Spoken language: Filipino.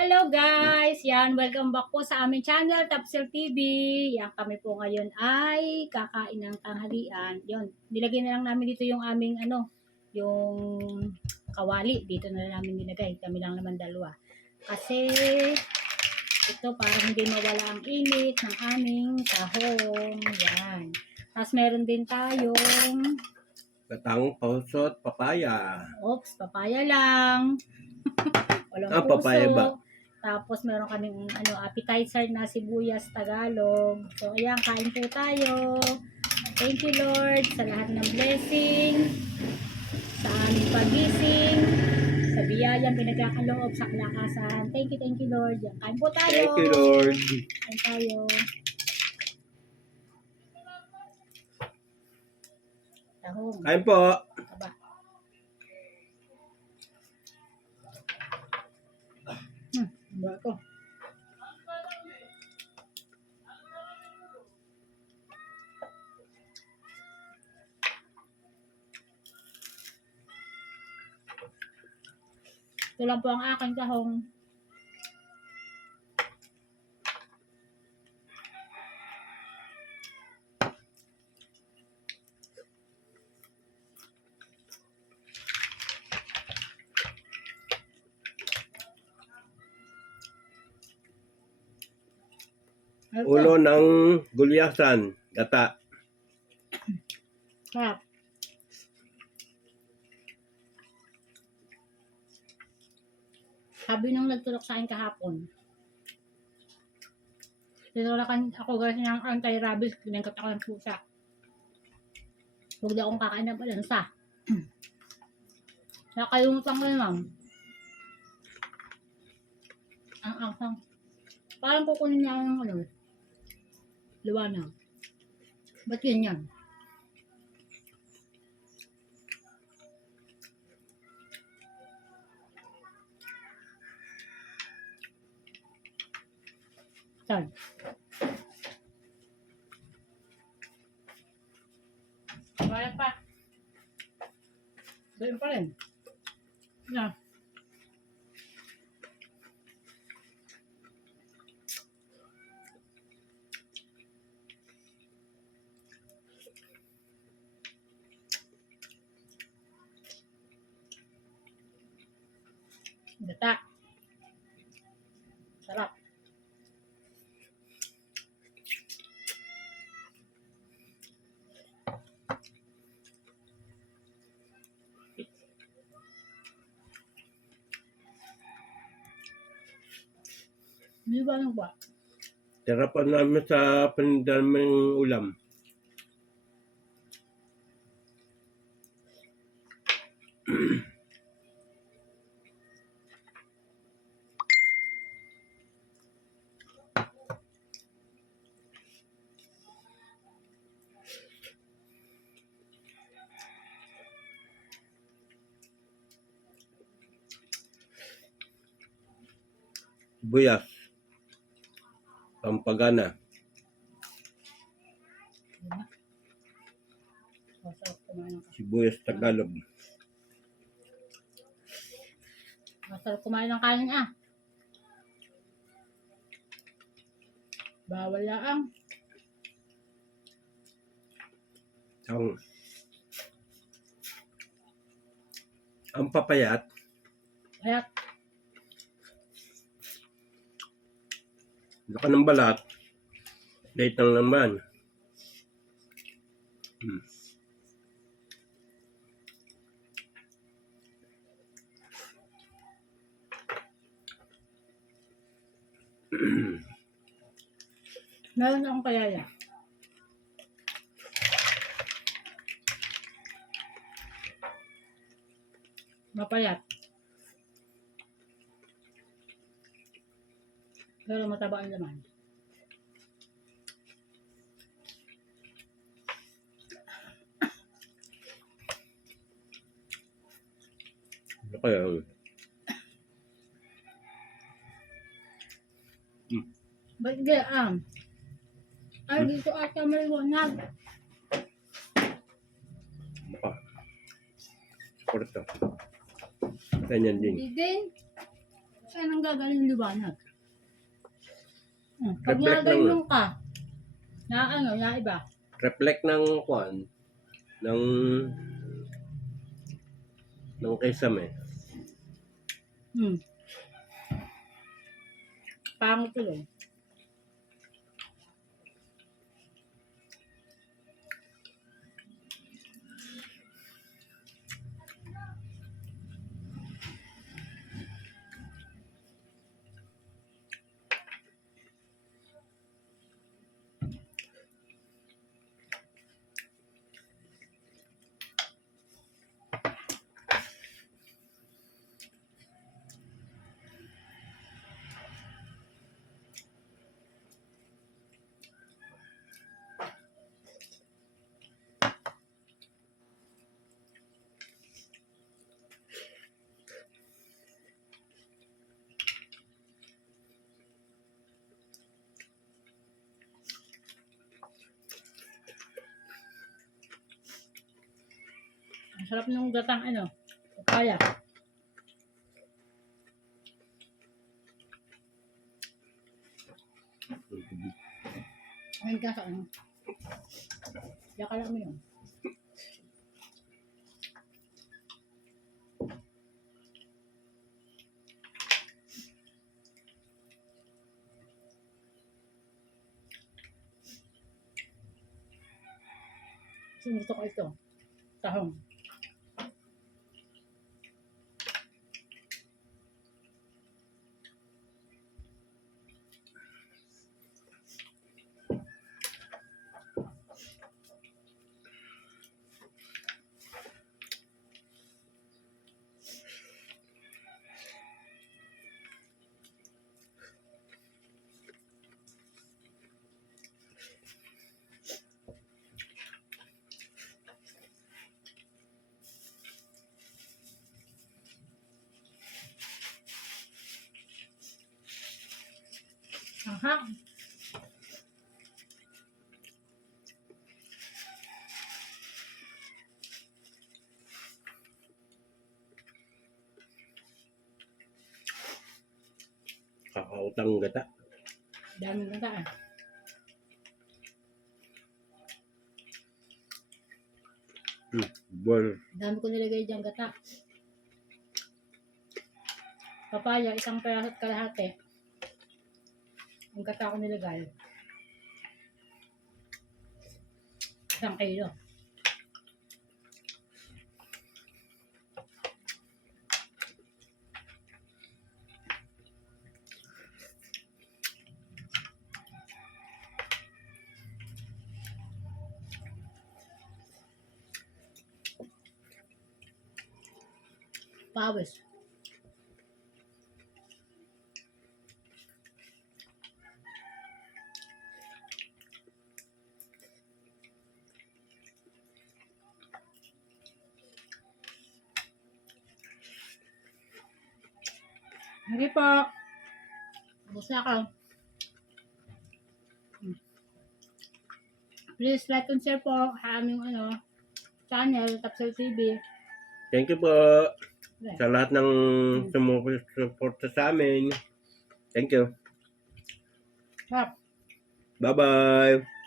Hello guys! Yan, welcome back po sa aming channel, Tapsil TV. Yan, kami po ngayon ay kakain ng tanghalian. Yun, nilagay na lang namin dito yung aming yung kawali. Dito na lang namin nilagay. Kami lang naman dalawa. Kasi ito para hindi mawala ang init ng aming tahong. Yan. Tapos meron din tayong Gatang, pausot, papaya. oops, papaya lang. Walang puso. Papaya ba? Tapos meron kaming appetizer na sibuyas Tagalog. So ayan, kain po tayo. Thank you Lord sa lahat ng blessing, sa aming pagising, sa biyayang pinagkakaloob sa kalakasan. Thank you Lord. Yan, kain po tayo. Thank you, Lord. Kain tayo. Tahong. Kain po. Aba. Ba ko. Ito lang po ang aking tahong. Ulo ng gulyasan. Gata. Sarap. Sabi nung nagtulok sa akin kahapon, tinulakan ako guys ng anti-rabies, pinangkat ako ng pusa. Huwag na akong kakain ng balansa. Nakalimutan ko naman. Ang asang. Parang kukunin niya ng liwanag. Ba't yun yan? Saan? Wala pa. Doon pa rin. Na. Gata. Sarap. Hindi ba nang ba? Tirapan namin sa panindaming ulam. Buyas. Pampagana. Masarap kumain ng Sibuyas Tagalog. Masarap kumain ng kanin ah. Bawal lang. Ang papayat. Kaya Laka ng balat. Dahit ng laman. meron akong kayaya. Mapayat. Pero mataba ang laman. Ano kaya? Ba't gayaan? Ay, dito ata may liwanag. Maka. Porto. Ganyan din. Hindi din. Saan ang gagaling liwanag? Pag Reflect lang nagaganyan ka, na iba. Reflect ng kwan, ng kisame. Pangit tuloy. Ang sarap ng gatang papaya. Ayun ka sa Yakala mo yun. Gusto ko ito. Tahong. Aha. Kakautang gata. Dami ng taan. Well, Dami ko nilagay dyan gata. Papaya, isang peraso at kalahati. Ang gata ko nilagay. 1 kilo. Pawis. Hindi po. Ubus na ako. Please like and share po sa aming channel, Tapsil TV. thank you po sa lahat ng sumusuporta sa amin. Thank you. Sarap. Bye-bye.